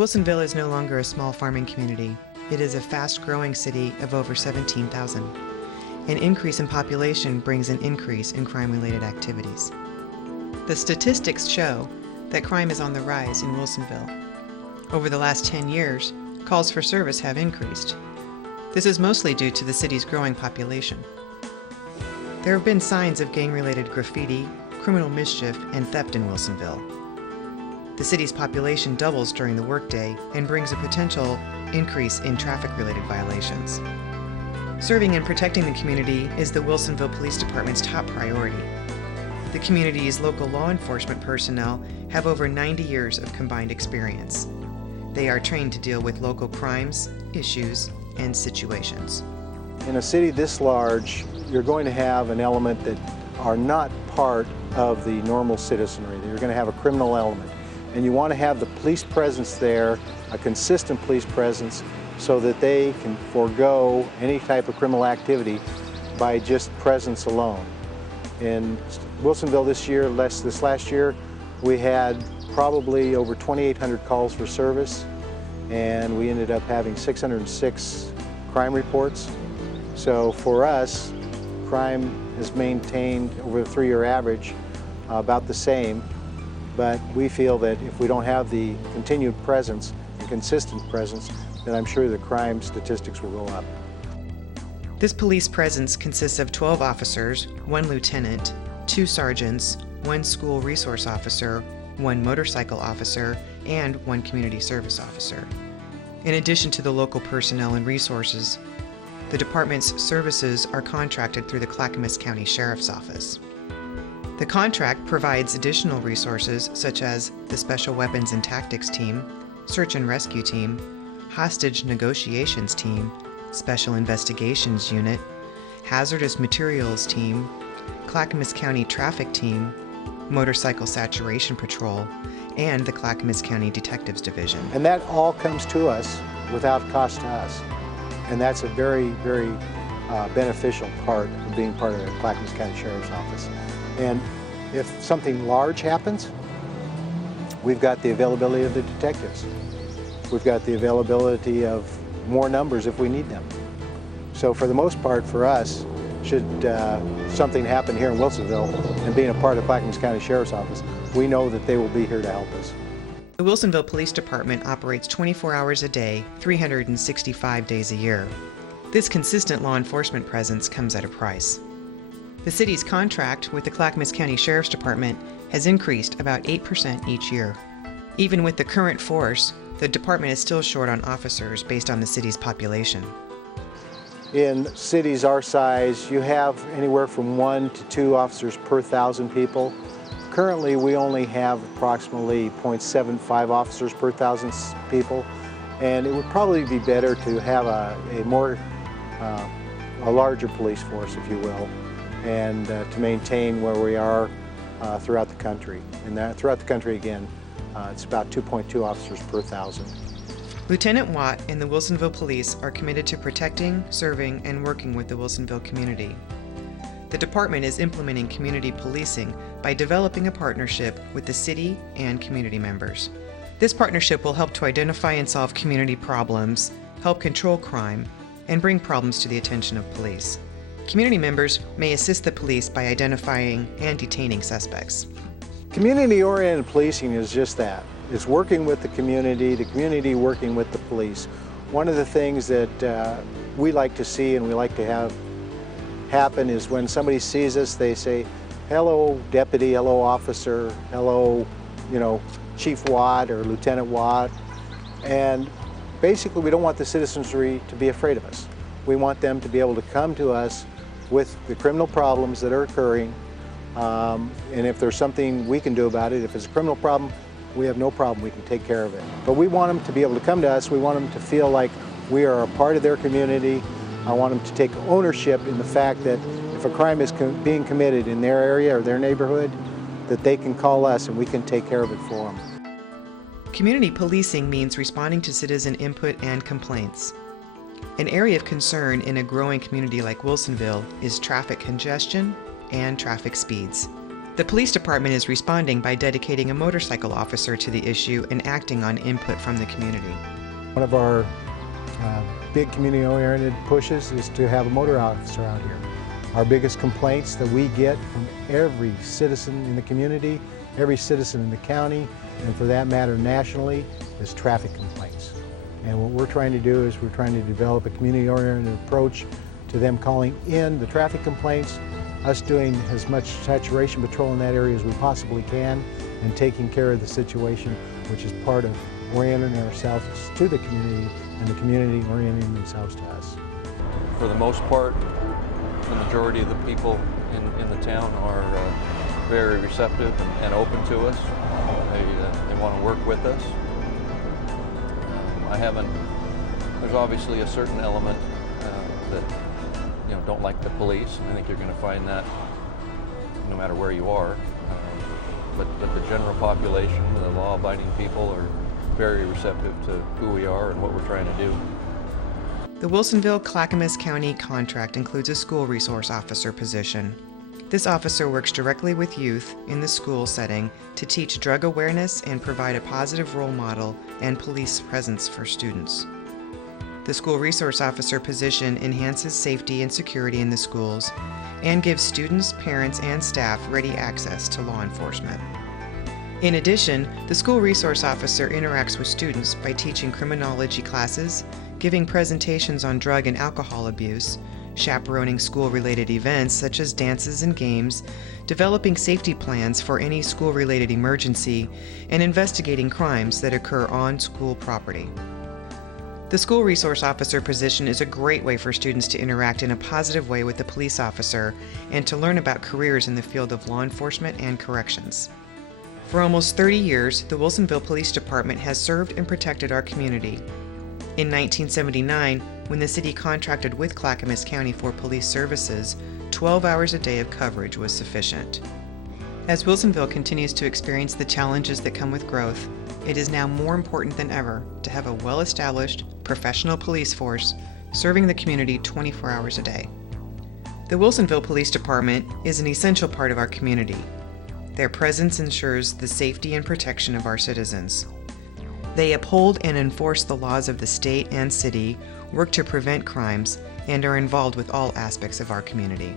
Wilsonville is no longer a small farming community. It is a fast-growing city of over 17,000. An increase in population brings an increase in crime-related activities. The statistics show that crime is on the rise in Wilsonville. Over the last 10 years, calls for service have increased. This is mostly due to the city's growing population. There have been signs of gang-related graffiti, criminal mischief, and theft in Wilsonville. The city's population doubles during the workday and brings a potential increase in traffic-related violations. Serving and protecting the community is the Wilsonville Police Department's top priority. The community's local law enforcement personnel have over 90 years of combined experience. They are trained to deal with local crimes, issues, and situations. In a city this large, you're going to have an element that are not part of the normal citizenry. You're going to have a criminal element. And you want to have the police presence there, a consistent police presence, so that they can forego any type of criminal activity by just presence alone. In Wilsonville this last year, we had probably over 2,800 calls for service, and we ended up having 606 crime reports. So for us, crime has maintained over the 3-year average about the same, but we feel that if we don't have the continued presence and consistent presence, then I'm sure the crime statistics will go up. This police presence consists of 12 officers, 1 lieutenant, 2 sergeants, 1 school resource officer, 1 motorcycle officer, and 1 community service officer. In addition to the local personnel and resources, the department's services are contracted through the Clackamas County Sheriffs Office. The contract provides additional resources such as the Special Weapons and Tactics Team, Search and Rescue Team, Hostage Negotiations Team, Special Investigations Unit, Hazardous Materials Team, Clackamas County Traffic Team, Motorcycle Saturation Patrol, and the Clackamas County Detectives Division. And that all comes to us without cost to us. And that's a very, very beneficial part of being part of the Clackamas County Sheriff's Office. And if something large happens, we've got the availability of the detectives. We've got the availability of more numbers if we need them. So for the most part, for us, should something happen here in Wilsonville, and being a part of Clackamas County Sheriff's Office, we know that they will be here to help us. The Wilsonville Police Department operates 24 hours a day, 365 days a year. This consistent law enforcement presence comes at a price. The city's contract with the Clackamas County Sheriff's Department has increased about 8% each year. Even with the current force, the department is still short on officers based on the city's population. In cities our size, you have anywhere from 1 to 2 officers per 1,000 people. Currently, we only have approximately 0.75 officers per 1,000 people, and it would probably be better to have a larger police force, if you will, and to maintain where we are throughout the country. And throughout the country, again, it's about 2.2 officers per 1,000. Lieutenant Watt and the Wilsonville Police are committed to protecting, serving, and working with the Wilsonville community. The department is implementing community policing by developing a partnership with the city and community members. This partnership will help to identify and solve community problems, help control crime, and bring problems to the attention of police. Community members may assist the police by identifying and detaining suspects. Community-oriented policing is just that. It's working with the community working with the police. One of the things that we like to see and we like to have happen is when somebody sees us, they say, hello deputy, hello officer, hello, Chief Watt or Lieutenant Watt. And basically we don't want the citizenry to be afraid of us. We want them to be able to come to us with the criminal problems that are occurring, and if there's something we can do about it, if it's a criminal problem, we have no problem, we can take care of it. But we want them to be able to come to us, we want them to feel like we are a part of their community. I want them to take ownership in the fact that if a crime is being committed in their area or their neighborhood, that they can call us and we can take care of it for them. Community policing means responding to citizen input and complaints. An area of concern in a growing community like Wilsonville is traffic congestion and traffic speeds. The police department is responding by dedicating a motorcycle officer to the issue and acting on input from the community. One of our big community-oriented pushes is to have a motor officer out here. Our biggest complaints that we get from every citizen in the community, every citizen in the county, and for that matter nationally, is traffic complaints. And what we're trying to do is we're trying to develop a community-oriented approach to them calling in the traffic complaints, us doing as much saturation patrol in that area as we possibly can, and taking care of the situation, which is part of orienting ourselves to the community and the community orienting themselves to us. For the most part, the majority of the people in the town are very receptive and open to us. They want to work with us. There's obviously a certain element that don't like the police. I think you're going to find that no matter where you are. But the general population, the law-abiding people, are very receptive to who we are and what we're trying to do. The Wilsonville-Clackamas County contract includes a school resource officer position. This officer works directly with youth in the school setting to teach drug awareness and provide a positive role model and police presence for students. The school resource officer position enhances safety and security in the schools and gives students, parents, and staff ready access to law enforcement. In addition, the school resource officer interacts with students by teaching criminology classes, giving presentations on drug and alcohol abuse, chaperoning school-related events such as dances and games, developing safety plans for any school-related emergency, and investigating crimes that occur on school property. The school resource officer position is a great way for students to interact in a positive way with the police officer and to learn about careers in the field of law enforcement and corrections. For almost 30 years, the Wilsonville Police Department has served and protected our community. In 1979, when the city contracted with Clackamas County for police services, 12 hours a day of coverage was sufficient. As Wilsonville continues to experience the challenges that come with growth, it is now more important than ever to have a well-established, professional police force serving the community 24 hours a day. The Wilsonville Police Department is an essential part of our community. Their presence ensures the safety and protection of our citizens. They uphold and enforce the laws of the state and city, work to prevent crimes, and are involved with all aspects of our community.